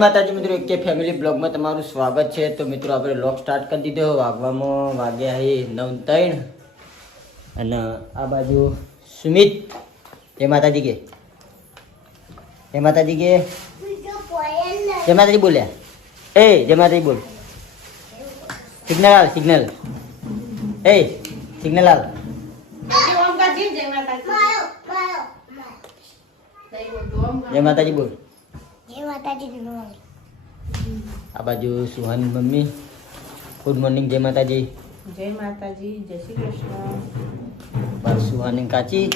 માતાજી મિત્રો કે ફેમિલી બ્લોગમાં તમારું સ્વાગત છે। તો મિત્રો આપણે બ્લોગ સ્ટાર્ટ કરી દીધો। વાગવામાં વાગ્યા હે 9:03 અને આ બાજુ સુમિત જય માતાજી કે જય માતાજી કે જય માતાજી બોલ્યા એ જય માતાજી બોલ સિગ્નલ આલ સિગ્નલ એ સિગ્નલ આલ જય માતાજી બોલ આ બાજુ સુહાની મમ્મી ગુડ મોર્નિંગ જય માતાજી જય શ્રી કૃષ્ણ। બસ સુહાની કાચી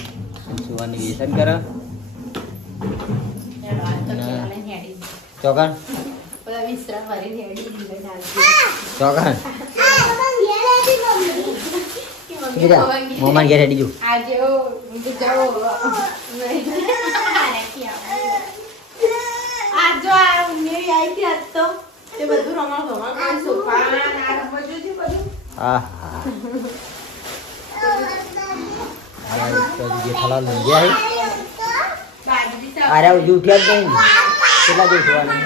સુહાની વ્યસન કરે ચોકન ચોકન મોમાન ઘેર હેડી જો હા અરે ઉઠ્યા જ નહીં કેટલા દિવસ જોવાનું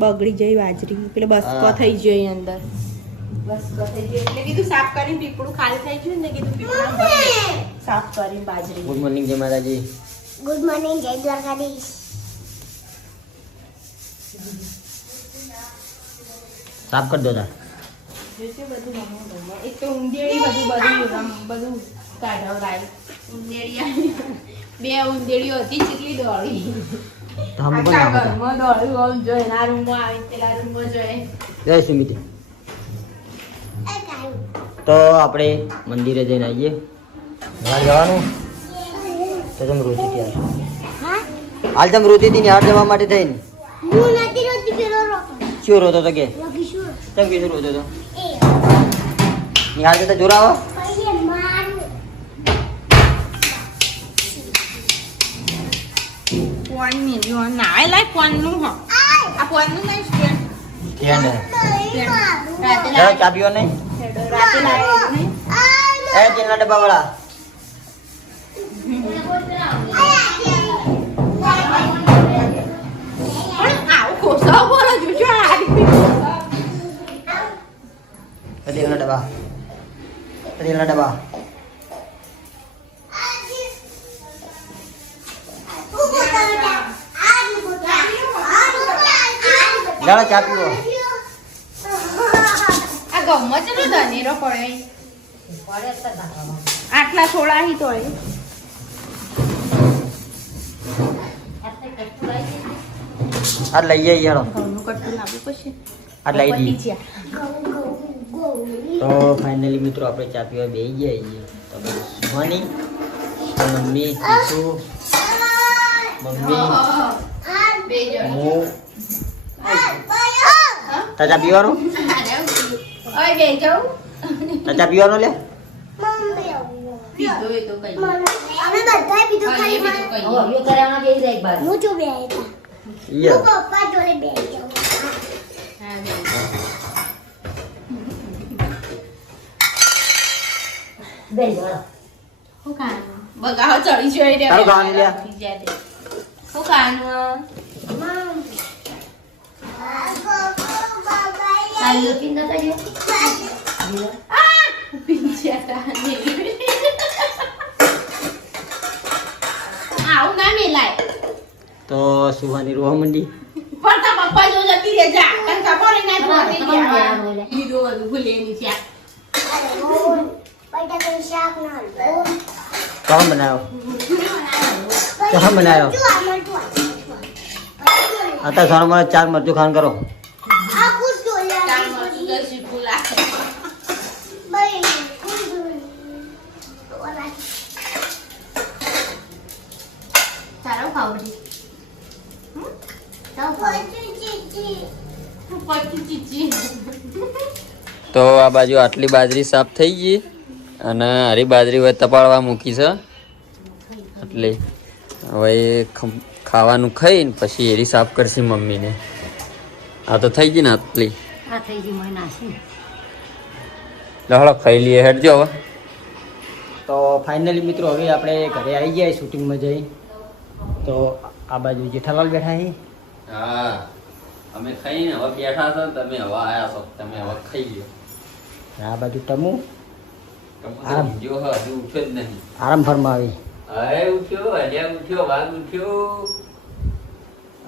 બગડી જઈ બાજરી પેલે બસકો થઈ ગયો અંદર બસકો થઈ ગયો એટલે કીધું સાફ કરીને પીપળું ખાલી થઈ ગયું ને કીધું પીપળું સાફ કરીને બાજરી। ગુડ મોર્નિંગ જય માતાજી ગુડ મોર્નિંગ જય દ્વારકાધીશ। સાફ કરી દો તાર એક તો ઉંદેડી બધું કાઢવરાય ઉંદેડી બે ઉંદેડીઓ હતી કેટલી દોડી તો હમ પણ ના ઘરમાં દોડ્યું આમ જોઈ ના રૂમમાં આવી પેલા રૂમમાં જોઈ જય સુમિત તો આપણે મંદિરે જઈને આવીએ હાલ જવાનું તો તમે રોતી ત્યાં હાલ તમે રોતી હતી ને હાલ જવા માટે થઈને હું નથી રોતી પેલો રોતો શું રોતો તો કે લગીશું કેમ કીધું રોતો તો એ નિહાળ જતા જોરાવો પછી મારું ફોન મેલ્યો ના લાય ફોન નું હો આ ફોન નું નહીં સ્ટેન્ડ ત્યાં ને રાતે ચાલો ચા પીવો નહીં રાતે લાય નહીં એ ચીનના ડબ્બા વાળા પણ આવું ખોસો બોલો જોજો આ તેલના ડબ્બા તેલના ડબ્બા ચાલો ચા પીવો આ ગમમાં ચલો ધનેરો પડે આટલા થોડા હી તોય આ લઈ જઈએ યાર ઘઉંનું કટ્ટું લાવવું પડશે આ લઈ જઈએ પતી તો ફાઇનલી મિત્રો આપણે ચા પીવા બેસી ગયા છીએ તો બધું સુહાની મમ્મી ટીસુ મમ્મી હું ચા પીવાનું ઓય બે જાઉં ચા પીવાનો લે પીધો એ તો કઈ અમે બધાય પીધું ખાલી કઈ હું જો બે હતા યે હું પપ્પા જોડે બે જાઉં હું ખાનું બગાવ ચડી જોઈ રે તારું ખાવાનું લે. હું ખાનું આવું ના મેલાય તો સુહાની રોવા મંડી પણ તા પપ્પા જો જતી રે જા કન ખબર ના પડે હીરો ભૂલે ની છે બટાકાનું શાક ના કોણ બનાવ્યો કોણ બનાવ્યો અત્યારે સોનામાં 4 મરચું ખાન કરો આ કુછ ડોલ્યા ચાલ મસ્ત દસી ફૂલા ભાઈ કુછ ડોલ્યા તારો ખાવ રે તો પછી ચીચી તો આ બાજુ આટલી બાજરી સાફ થઈ ગઈ અને હરી બાજરી હવે તપાડવા મૂકી છે એટલે હવે ખાવાનું ખાઈને પછી એરી સાફ કરશે મમ્મીને. આ તો થઈ ગઈ ને આટલી લહળો ખાઈ લઈએ હેડજો હવે. તો ફાઇનલી મિત્રો હવે આપણે ઘરે આવી ગયા શૂટિંગમાં જઈ. તો આ બાજુ જેઠાલાલ બેઠા છે. હા અમે ખાઈને હવે બેઠા છો તમે હવે આયા છો તમે હવે ખાઈ લ્યો. આ બાજુ ટમુ આરામ જો હજુ ઉઠ્યો જ નહીં આરામ ફરમાવી. હવે ઉઠ્યો હજ્યા ઉઠ્યો વાલ ઉઠ્યો.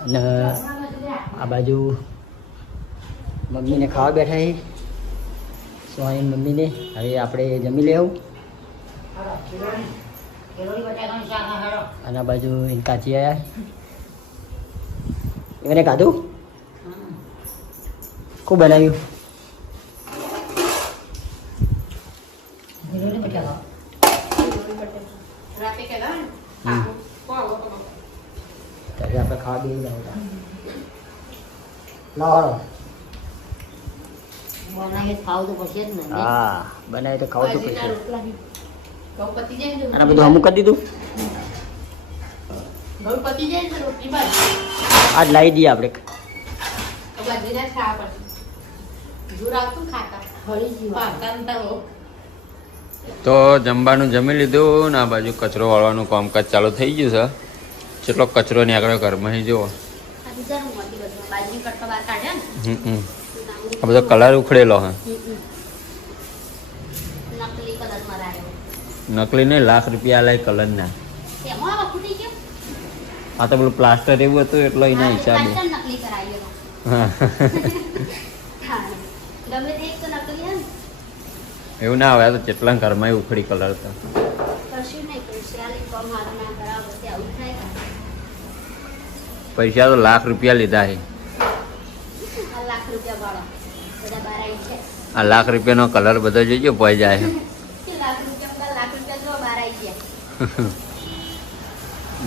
અને આ બાજુ મમ્મીને ખાવા બેઠા છે સોની મમ્મીને. હવે આપણે જમી લેવું. અને આ બાજુ એને કાચી આયા એને ખાધું ખૂબ બનાવ્યું. આપણે ખાવા દઈએ લાવો. હા બનાવી તો ખાવું તો પડશે. અને બધું અમુક કરી દીધું. આજ લાવી દઈએ આપણે. તો જમવાનું જમી લીધું ને આ બાજુ કચરો વાળવાનું કામકાજ ચાલુ થઈ ગયું છે. કેટલો કચરો ને આગળ ઘરમાં જુઓ. આ બધો કલર ઉખડેલો હે. નકલી નહીં ₹1,00,000 લાય કલર ના. આ તો પેલું પ્લાસ્ટર એવું હતું એટલો એના હિસાબે. એવું ના આવે તો કેટલા ઘરમાં ઉખડી કલર તો. પૈસા તો ₹1,00,000 લીધા છે. આ ₹1,00,000 નો કલર બધો જોઈજો પડી જાય.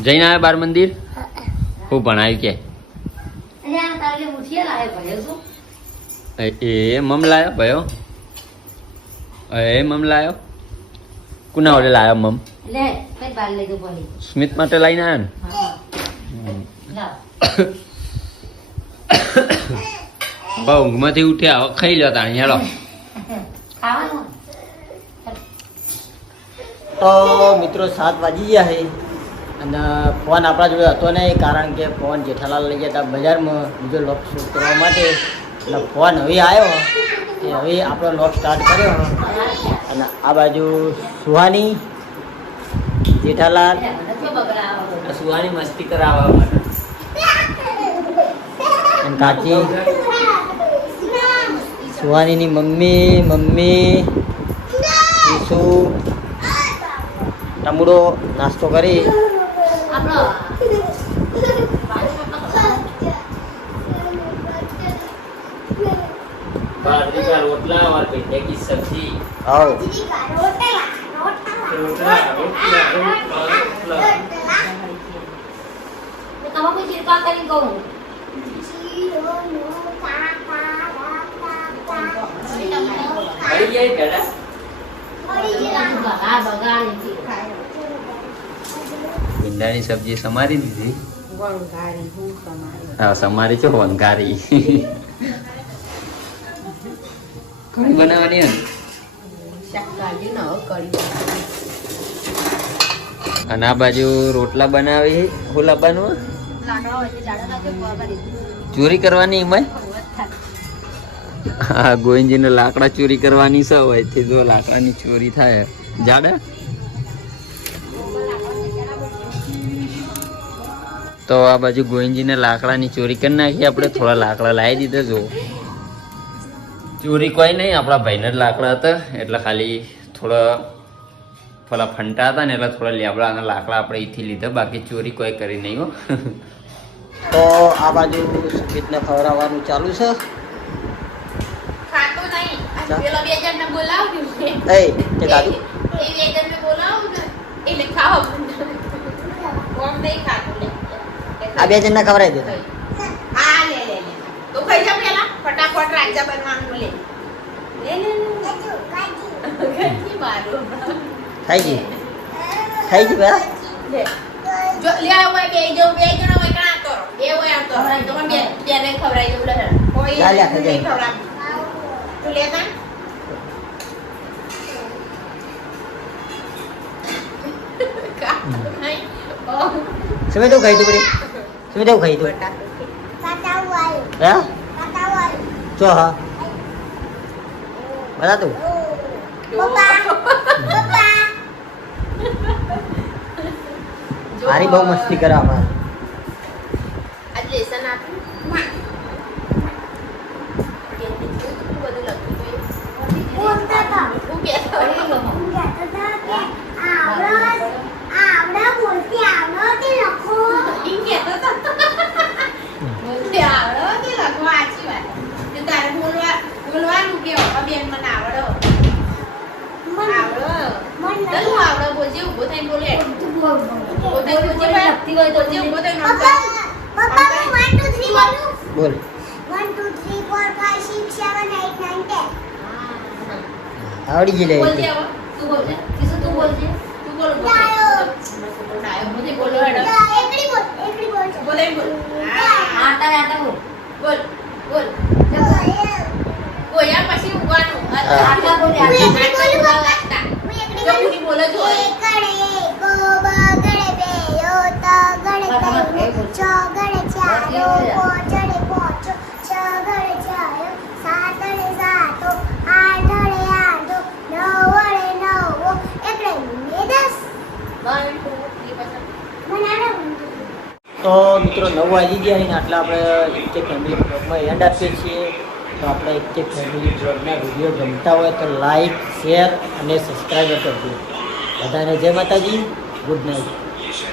જઈને આવ્યા બાર મંદિર હું ભણાવ્યું કે એ મમ લાયો ભયો એ મમ લાયો કુના ઓલે લાયો મમ સ્મિત માટે લઈને આવ્યો ને. બહુ ઊંઘમાંથી ઉઠ્યા હવે ખાઈ લો તાણી હેલો. તો મિત્રો 7 વાગી ગયા છે અને ફોન આપણા જોડે હતો નહીં કારણ કે ફોન જેઠાલાલ લઈ ગયા હતા બજારમાં બીજો લોક શૂટ કરવા માટે. એટલે ફોન હવે આવ્યો કે હવે આપણો લોક સ્ટાર્ટ કર્યો. અને આ બાજુ સુહાની જેઠાલાલ સુહાની મસ્તી કરાવવા માટે અને કાચી સુહાનીની મમ્મી ઈસુ ટમુડો નાસ્તો કરી. बाजरे का रोटला और पेठे की सब्जी. आओ ભીંડાની સબ્જી સમારી દીધી. હા સમારી છો વંગારી. કઢી બનાવવાની ને અને આ બાજુ રોટલા બનાવી. હું લાવવાનું ચોરી કરવાની એમાં. હા ગોવિંદજીને લાકડા ચોરી કરવાની છે. હોય જો લાકડાની ચોરી થાય જાડા. તો આ બાજુ ગોવિંદજીને લાકડાની ચોરી કરી નાખી આપણે. થોડા લાકડા લાવી દીધા. જો ચોરી કોઈ નહીં આપણા ભાઈને જ લાકડા હતા એટલે ખાલી થોડા પેલા ફંટા હતા ને એટલે થોડા લેબડા અને લાકડા આપણે અહીંથી લીધા. બાકી ચોરી કોઈ કરી નહીં હો. તો આ બાજુ સુમિતને ખવડાવવાનું ચાલુ છે. આ 2 જણને ખવડાવી દે. ફટાફટ રાજા બનવાનું લે લે કાજુ કાજુ કેટલી મારું ખાઈ ગઈ ખાઈ ગઈ બા લે જો લે આવો બે જણા હોય કાં કરો બે હોય આમ તો તમે બેને ખવડાવી દઉં લે કોઈ લે, લે, ખાઈ નહીં જાય. ખવડાવ તું લે કાં સુમિત તું ખાઈ તું બરી સુમિત તું ખાઈ તું કાટાવાળી હે કાટાવાળી ચો હા બતા તું પપ્પા પપ્પા મારી બહુ મસ્તી કરે અમારે આજ લેસન આપ્યું ના કેટલું બધું લખ્યું છે બોલતા હતા હું કહેતો હું કહેતો હતો કે આવડા બોલતી આવડો તે લખો ઈ કહેતો હતો બોલતે આવડો કે લખવા સાચી વાત તે તારે બોલવાનું કે હવે બેન મને આવડો આવડો મન તને આવડો બોલજે ઊભો થઈને બોલે ઊભો થઈને બોલજે ભાઈ લખતી હોય બોલજે ઊભો થઈને પપ્પા પપ્પા હું 1 2 3 બોલું બોલ 1 2 3 4 5 6 7 8 9 10 આવડી ગઈ લે બોલજે હવે તું બોલજે કિસુ તું બોલજે તું બોલ બોલ ડાયો. ડાયો બોલજે બોલો હેડો એકડી બોલ બોલે બોલ આટા આટા બોલ બોલ બોલ બોલ્યા પછી ઊંઘવાનું આટા બોલે હું આટા એકડી બોલું પપ્પા વાગતા હું એકડી જો બોલું પૂરી બોલે જો એકડે કો બગડે બે યો તગડે બે ચોગડે ચારો પોચડે પોચો છગડે છાયો સાતડે સાતો આઠડે આઠો નવડે નવો એકડે ને 10 1 2 3 પછી બનાડો તો મિત્રો 9 વાગી ગયા અને આટલા આપણે એક ફેમિલી બ્લોગમાં એન્ડ આપીએ છીએ તો આપણે એક ફેમિલી બ્લોગના વિડીયો ગમતા હોય તો લાઈક શેર અને સબસ્ક્રાઈબ કરજો બધાને જય માતાજી ગુડ નાઇટ